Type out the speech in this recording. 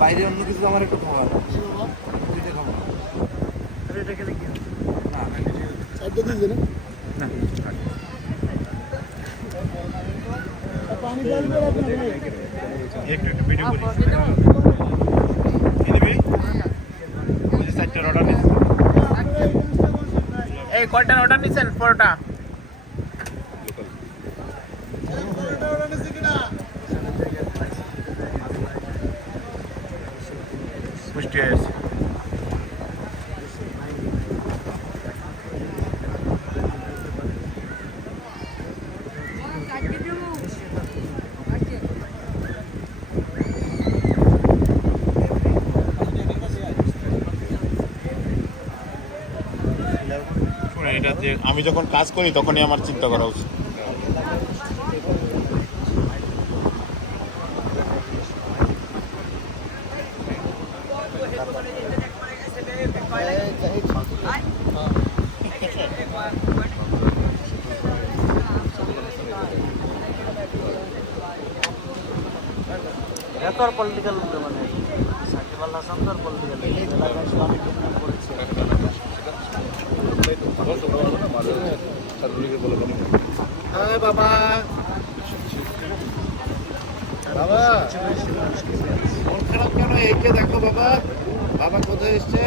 বাইরে অন্য কিছু আমার একটু খাওয়া না এটা খেলে কি না চারটে দিয়ে দেন না? পানি জল বের একটু একটু ভিডিও করি। দিবি চারটার অর্ডার নিস এই কয়টার অর্ডার নিছেন? পরোটা। পুষ্টি হয়েছে শুনুন, এটা যে আমি যখন কাজ করি তখনই আমার চিন্তা করা উচিত। এত আর পলিটিক্যাল মানে? সাকিব আল হাসান তো আর পলিটিক্যাল করেছে। বাবা বাবা। মন খারাপ কেন? একে দেখো বাবা। বাবা কোথায় এসছে?